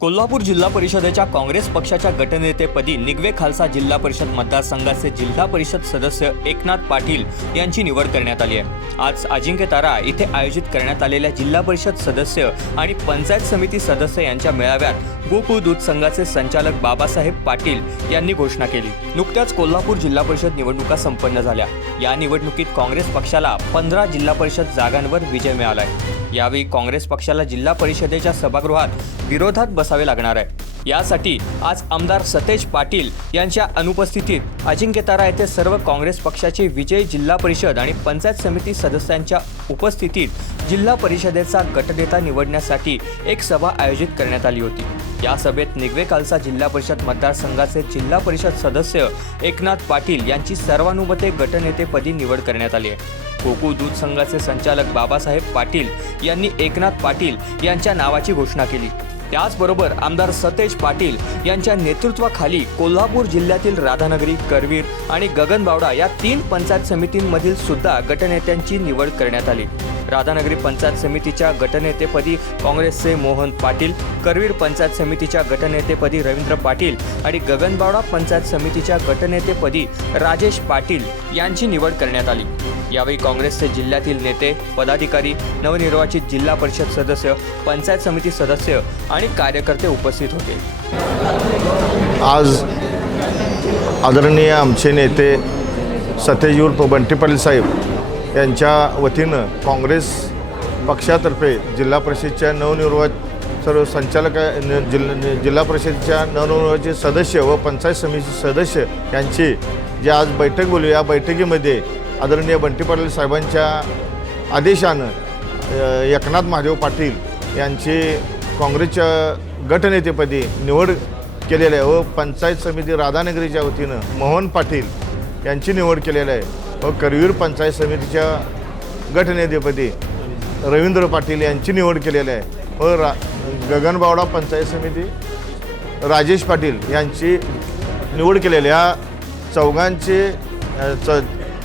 कोल्हापूर जिल्हा परिषदेच्या काँग्रेस पक्षाच्या गटनेतेपदी निगवे खालसा जिल्हा परिषद मतदारसंघाचे जिल्हा परिषद सदस्य एकनाथ पाटील यांची निवड करण्यात आली आहे। आज अजिंक्यतारा इथे आयोजित करण्यात आलेल्या जिल्हा परिषद सदस्य आणि पंचायत समिती सदस्य यांच्या मेळाव्यात गोकुळ दूध संघाचे संचालक बाबासाहेब पाटील यांनी घोषणा केली। नुकत्याच कोल्हापूर जिल्हा परिषद निवडणुका संपन्न झाल्या। या निवडणुकीत काँग्रेस पक्षाला 15 जिल्हा परिषद जागांवर विजय मिळाला आहे। यावेळी काँग्रेस पक्षाला जिल्हा परिषदेच्या सभागृहात विरोधात बसावे लागणार आहे। यासाठी आज आमदार सतेज पाटील यांच्या अनुपस्थितीत अजिंक्यतारा येथे सर्व काँग्रेस पक्षाचे विजयी जिल्हा परिषद आणि पंचायत समिती सदस्यांच्या उपस्थितीत जिल्हा परिषदेचा गटनेता निवडण्यासाठी एक सभा आयोजित करण्यात आली होती। या सभेत निगवे खालसा जिल्हा परिषद मतदारसंघाचे जिल्हा परिषद सदस्य एकनाथ पाटील यांची सर्वानुमते गटनेतेपदी निवड करण्यात आली आहे। गोकुळ दूध संघाचे संचालक बाबासाहेब पाटील यांनी एकनाथ पाटील यांच्या नावाची घोषणा केली। त्याचबरोबर आमदार सतेज पाटील यांच्या नेतृत्वाखाली कोल्हापूर जिल्ह्यातील राधानगरी, करवीर आणि गगनबावडा या 3 पंचायत समितींमधील सुद्धा गटनेत्यांची निवड करण्यात आली। राधानगरी पंचायत समितीच्या गटनेतेपदी काँग्रेसचे मोहन पाटील, करवीर पंचायत समितीच्या गटनेतेपदी रवींद्र पाटील आणि गगनबावडा पंचायत समितीच्या गटनेतेपदी राजेश पाटील यांची निवड करण्यात आली। यावेळी काँग्रेसचे जिल्ह्यातील नेते, पदाधिकारी, नवनिर्वाचित जिल्हा परिषद सदस्य, पंचायत समिती सदस्य आणि कार्यकर्ते उपस्थित होते। आज आदरणीय आमचे नेते सतेज उर्फ बंटी पाटील साहेब यांच्या वतीनं काँग्रेस पक्षातर्फे जिल्हा परिषदेच्या सर्व संचालक जिल्हा परिषदेच्या नवनिर्वाचित सदस्य व पंचायत समिती सदस्य यांची जी आज बैठक बोलली, या बैठकीमध्ये आदरणीय बंटी पाटील साहेबांच्या आदेशानं एकनाथ महादेव पाटील यांची काँग्रेसच्या गटनेतेपदी निवड केलेली आहे व पंचायत समिती राधानगरीच्या वतीनं मोहन पाटील यांची निवड केलेली आहे व करवीर पंचायत समितीच्या गटनेतेपदी रवींद्र पाटील यांची निवड केलेली आहे व गगनबावडा पंचायत समिती राजेश पाटील यांची निवड केलेली आहे।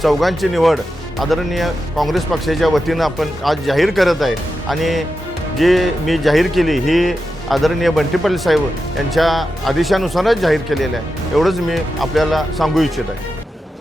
चौघांची निवड आदरणीय काँग्रेस पक्षाच्या वतीनं आपण आज जाहीर करत आहे आणि जे मी जाहीर केली ही आदरणीय बंटी पाटील साहेब यांच्या आदेशानुसारच जाहीर केलेलं आहे। एवढंच मी आपल्याला सांगू इच्छित आहे।